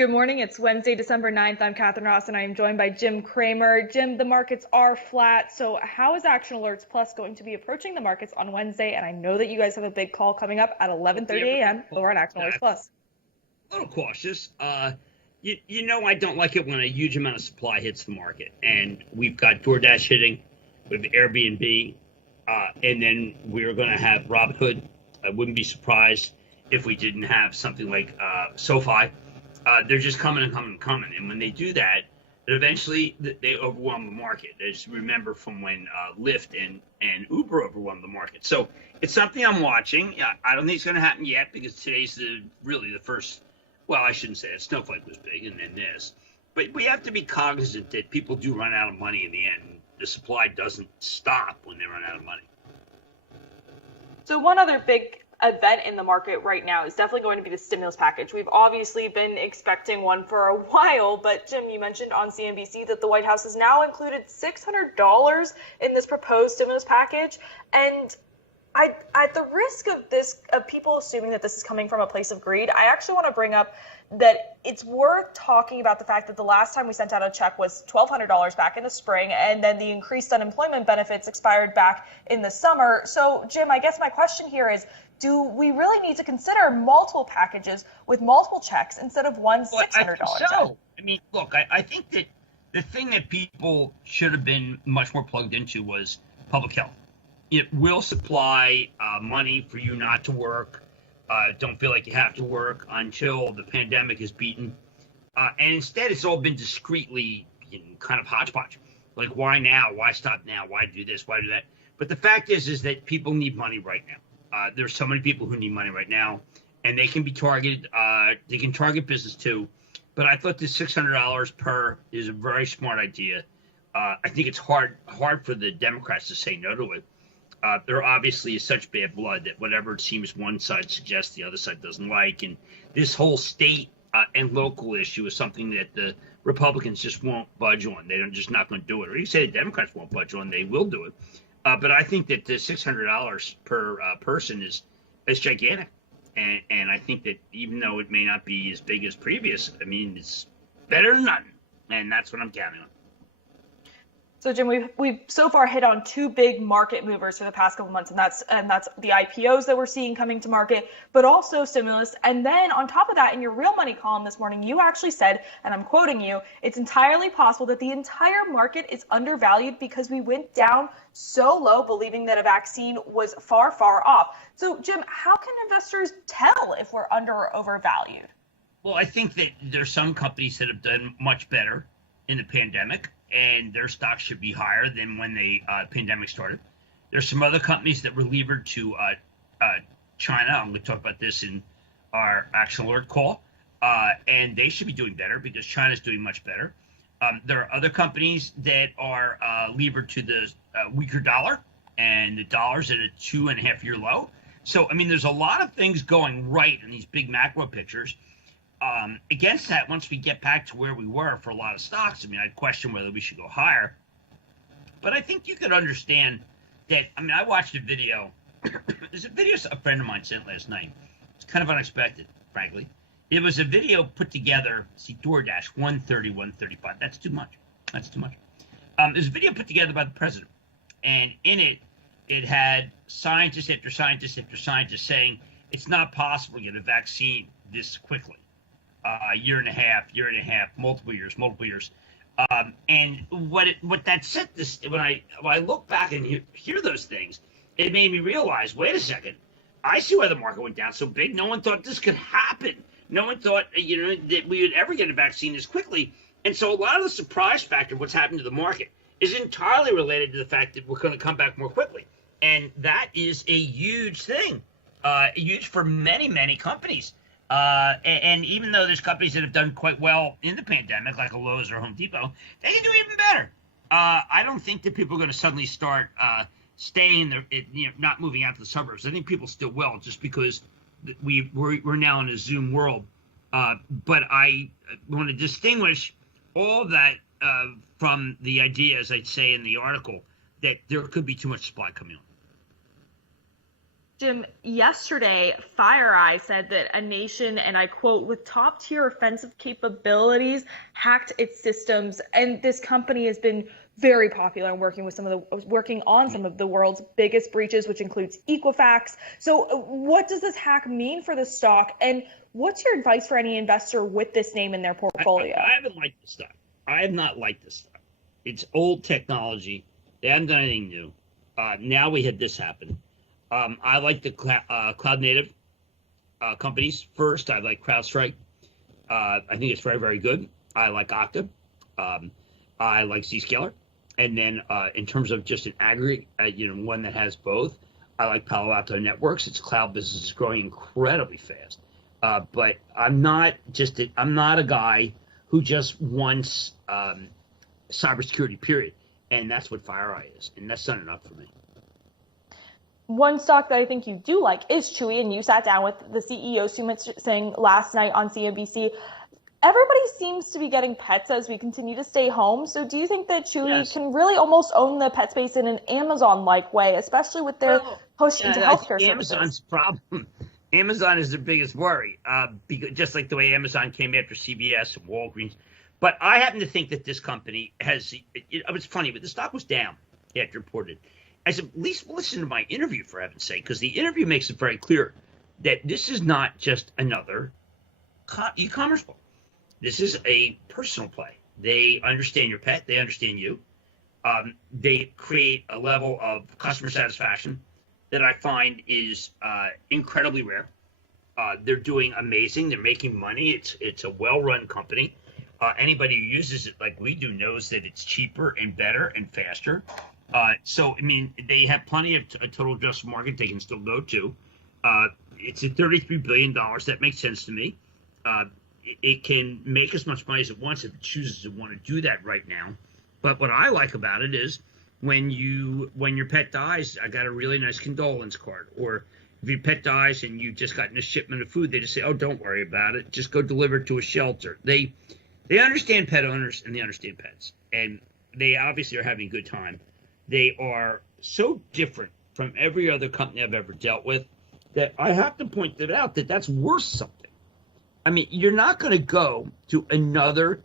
Good morning. It's Wednesday, December 9th. I'm Catherine Ross, and I am joined by Jim Cramer. Jim, the markets are flat, so how is Action Alerts Plus going to be approaching the markets on Wednesday? And I know that you guys have a big call coming up at 11:30 a.m. over on Action Alerts Plus. A little cautious. You know I don't like it when a huge amount of supply hits the market. And we've got DoorDash hitting, we have Airbnb, and then we're going to have Robinhood. I wouldn't be surprised if we didn't have something like SoFi. They're just coming and coming and coming. And when they do that, eventually they overwhelm the market. I just remember from when Lyft and Uber overwhelmed the market. So it's something I'm watching. I don't think it's going to happen yet because today's really the first. Well, I shouldn't say it. Snowflake was big and then this. But we have to be cognizant that people do run out of money in the end. The supply doesn't stop when they run out of money. So one other big event in the market right now is definitely going to be the stimulus package. We've obviously been expecting one for a while, but Jim, you mentioned on CNBC that the White House has now included $600 in this proposed stimulus package. And at the risk of people assuming that this is coming from a place of greed, I actually want to bring up that it's worth talking about the fact that the last time we sent out a check was $1,200 back in the spring, and then the increased unemployment benefits expired back in the summer. So, Jim, I guess my question here is, do we really need to consider multiple packages with multiple checks instead of one $600 check? I mean, look, I think that the thing that people should have been much more plugged into was public health. It will supply money for you not to work. Don't feel like you have to work until the pandemic is beaten. And instead, it's all been discreetly kind of hodgepodge. Like, why now? Why stop now? Why do this? Why do that? But the fact is that people need money right now. There's so many people who need money right now, and they can be targeted. They can target business too. But I thought this $600 per is a very smart idea. I think it's hard for the Democrats to say no to it. There obviously is such bad blood that whatever it seems one side suggests, the other side doesn't like. And this whole state and local issue is something that the Republicans just won't budge on. They're just not going to do it. Or you say the Democrats won't budge on, they will do it. But I think that the $600 per person is gigantic. And I think that even though it may not be as big as previous, I mean, it's better than nothing. And that's what I'm counting on. So, Jim, we've so far hit on two big market movers for the past couple months, and that's the IPOs that we're seeing coming to market, but also stimulus. And then on top of that, in your Real Money column this morning, you actually said, and I'm quoting you, it's entirely possible that the entire market is undervalued because we went down so low, believing that a vaccine was far, far off. So, Jim, how can investors tell if we're under or overvalued? Well, I think that there's some companies that have done much better in the pandemic, and their stocks should be higher than when the pandemic started. There's some other companies that were levered to China. I'm going to talk about this in our Action Alert call, and they should be doing better because China's doing much better. There are other companies that are levered to the weaker dollar, and the dollar's at a 2.5-year low. So, I mean, there's a lot of things going right in these big macro pictures. Against that, once we get back to where we were for a lot of stocks, I mean, I'd question whether we should go higher. But I think you could understand that. I mean, I watched a video. There's a video a friend of mine sent last night. It's kind of unexpected, frankly. It was a video put together. See, DoorDash, 130, 135. That's too much. That's too much. There's a video put together by the president. And in it, it had scientists after scientists after scientists saying it's not possible to get a vaccine this quickly. A year and a half, multiple years. And what that said, when I look back and hear those things, it made me realize, wait a second, I see why the market went down so big. No one thought this could happen. No one thought, that we would ever get a vaccine this quickly. And so a lot of the surprise factor of what's happened to the market is entirely related to the fact that we're going to come back more quickly. And that is a huge thing, huge for many, many companies. And even though there's companies that have done quite well in the pandemic, like a Lowe's or Home Depot, they can do even better. I don't think that people are going to suddenly start staying there, not moving out to the suburbs. I think people still will, just because we're now in a Zoom world. But I want to distinguish all that from the idea, as I'd say in the article, that there could be too much supply coming on. Jim, yesterday, FireEye said that a nation, and I quote, with top-tier offensive capabilities, hacked its systems, and this company has been very popular in working on some of the world's biggest breaches, which includes Equifax. So, what does this hack mean for the stock, and what's your advice for any investor with this name in their portfolio? I haven't liked the stock. I have not liked this stock. It's old technology. They haven't done anything new. Now we had this happen. I like the cloud native companies first. I like CrowdStrike. I think it's very, very good. I like Okta. I like Zscaler. And then in terms of just an aggregate, one that has both, I like Palo Alto Networks. Its cloud business is growing incredibly fast. But I'm not a guy who just wants cybersecurity, period. And that's what FireEye is. And that's not enough for me. One stock that I think you do like is CHEWY, and you sat down with the CEO, Sumit Singh, last night on CNBC. Everybody seems to be getting pets as we continue to stay home. So do you think that CHEWY can really almost own the pet space in an Amazon-like way, especially with their push into healthcare services? Amazon's problem. Amazon is their biggest worry, because just like the way Amazon came after CVS and Walgreens. But I happen to think that this company has – it's funny, but the stock was down after reported. I said, at least listen to my interview, for heaven's sake, because the interview makes it very clear that this is not just another e-commerce play. This is a personal play. They understand your pet. They understand you. They create a level of customer satisfaction that I find is incredibly rare. They're doing amazing. They're making money. It's a well-run company. Anybody who uses it like we do knows that it's cheaper and better and faster. So, I mean, they have plenty of a total addressable market they can still go to. It's at $33 billion. That makes sense to me. It can make as much money as it wants if it chooses to want to do that right now. But what I like about it is when your pet dies, I got a really nice condolence card. Or if your pet dies and you've just gotten a shipment of food, they just say, oh, don't worry about it. Just go deliver it to a shelter. They understand pet owners and they understand pets. And they obviously are having a good time. They are so different from every other company I've ever dealt with that I have to point it out that that's worth something. I mean, you're not going to go to another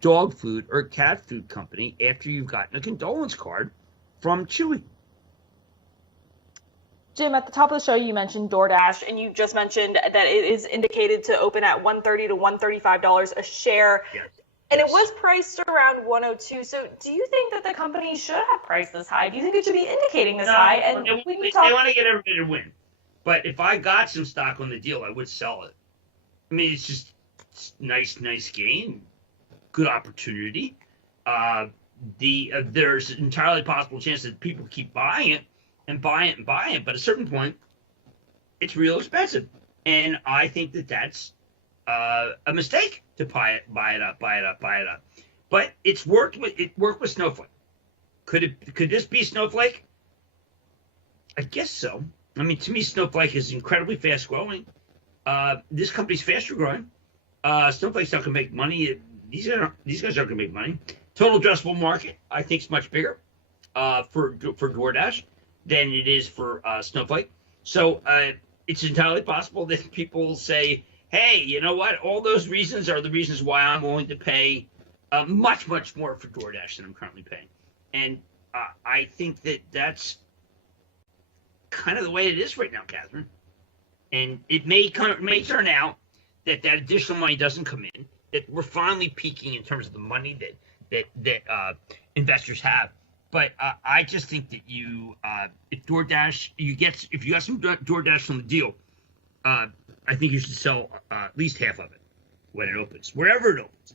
dog food or cat food company after you've gotten a condolence card from CHEWY. Jim, at the top of the show, you mentioned DoorDash, and you just mentioned that it is indicated to open at $130 to $135 a share. Yes. And it was priced around 102. So do you think that the company should have priced this high? Do you think it should be indicating this high? And they want to get everybody to win. But if I got some stock on the deal, I would sell it. I mean, it's just nice gain, good opportunity. There's an entirely possible chance that people keep buying it and buying it and buying it. But at a certain point, it's real expensive. And I think that that's a mistake to buy it up. But it worked with Snowflake. Could this be Snowflake? I guess so. I mean, to me, Snowflake is incredibly fast growing. This company's faster growing. Snowflake's not going to make money. These guys aren't going to make money. Total addressable market, I think, is much bigger for DoorDash than it is for Snowflake. So it's entirely possible that people say, hey, you know what? All those reasons are the reasons why I'm willing to pay much more for DoorDash than I'm currently paying. And I think that that's kind of the way it is right now, Catherine. And it may turn out that additional money doesn't come in, that we're finally peaking in terms of the money that investors have. But I just think that if DoorDash, if you got some DoorDash from the deal, I think you should sell at least half of it when it opens, wherever it opens.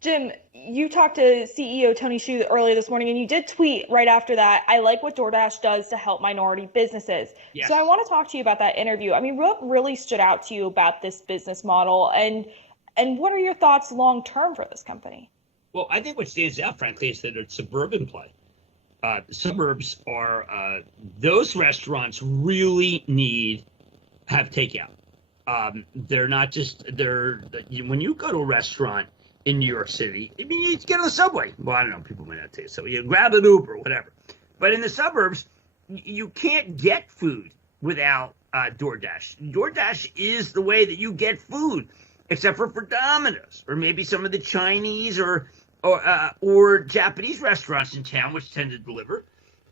Jim, you talked to CEO Tony Xu earlier this morning, and you did tweet right after that, I like what DoorDash does to help minority businesses. Yes. So I want to talk to you about that interview. I mean, what really stood out to you about this business model, and what are your thoughts long term for this company? Well, I think what stands out, frankly, is that it's suburban play. The suburbs are those restaurants really have takeout. They're not just when you go to a restaurant in New York City, I mean, you get on the subway. Well, I don't know, people might not take it. So you grab an Uber or whatever. But in the suburbs, you can't get food without DoorDash. DoorDash is the way that you get food, except for Domino's or maybe some of the Chinese or Japanese restaurants in town, which tend to deliver.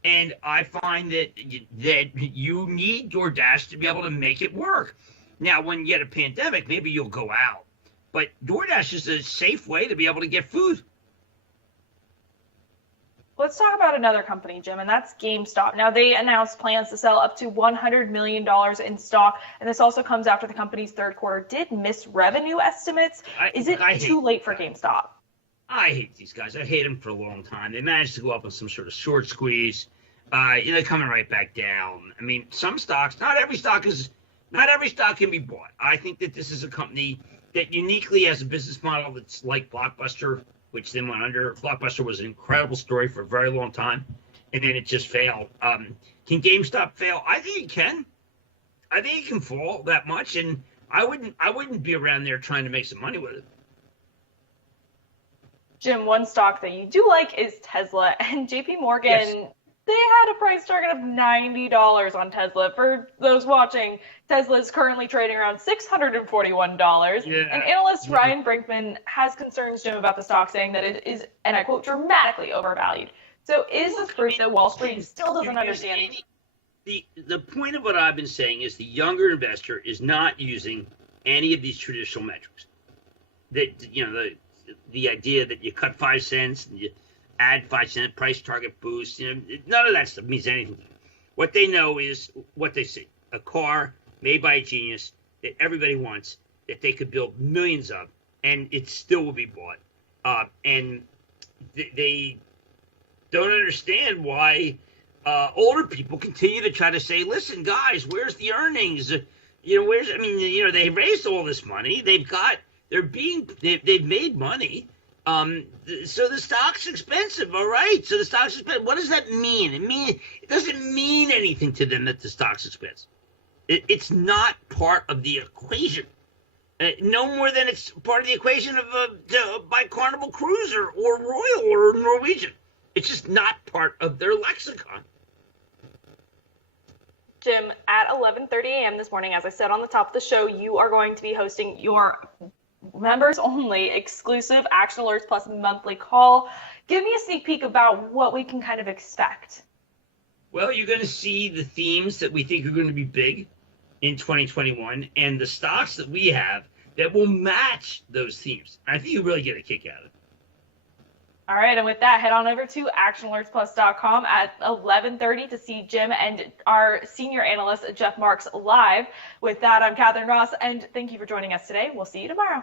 And I find that you need DoorDash to be able to make it work. Now, when you get a pandemic, maybe you'll go out. But DoorDash is a safe way to be able to get food. Let's talk about another company, Jim, and that's GameStop. Now, they announced plans to sell up to $100 million in stock, and this also comes after the company's third quarter did miss revenue estimates. Is it too late for GameStop? I hate these guys. I hate them for a long time. They managed to go up on some sort of short squeeze. They're coming right back down. I mean, some stocks, not every stock can be bought. I think that this is a company that uniquely has a business model that's like Blockbuster, which then went under. Blockbuster was an incredible story for a very long time, and then it just failed. Can GameStop fail? I think it can. I think it can fall that much, and I wouldn't be around there trying to make some money with it. Jim, one stock that you do like is Tesla, and JP Morgan, Yes. They had a price target of $90 on Tesla. For those watching, Tesla is currently trading around $641. Yeah. And analyst Ryan Brinkman has concerns, Jim, about the stock, saying that it is, and I quote, dramatically overvalued. So is this proof that Wall Street still doesn't understand? The point of what I've been saying is the younger investor is not using any of these traditional metrics. That the idea that you cut 5 cents and you add 5-cent price target boost, none of that stuff means anything to them. What they know is what they see: a car made by a genius that everybody wants, that they could build millions of, and it still will be bought. And they don't understand why older people continue to try to say, "Listen, guys, where's the earnings? They raised all this money. They've made money. So the stock's expensive, all right? So the stock's expensive. What does that mean? It doesn't mean anything to them that the stock's expensive. It's not part of the equation. No more than it's part of the equation of by Carnival Cruise or Royal or Norwegian. It's just not part of their lexicon. Jim, at 11:30 a.m. this morning, as I said on the top of the show, you are going to be hosting your members only exclusive Action Alerts Plus monthly call. Give me a sneak peek about what we can kind of expect. Well, you're going to see the themes that we think are going to be big in 2021 and the stocks that we have that will match those themes. I think you really get a kick out of it. All right, and with that, head on over to actionalertsplus.com at 11:30 to see Jim and our senior analyst, Jeff Marks, live. With that, I'm Catherine Ross, and thank you for joining us today. We'll see you tomorrow.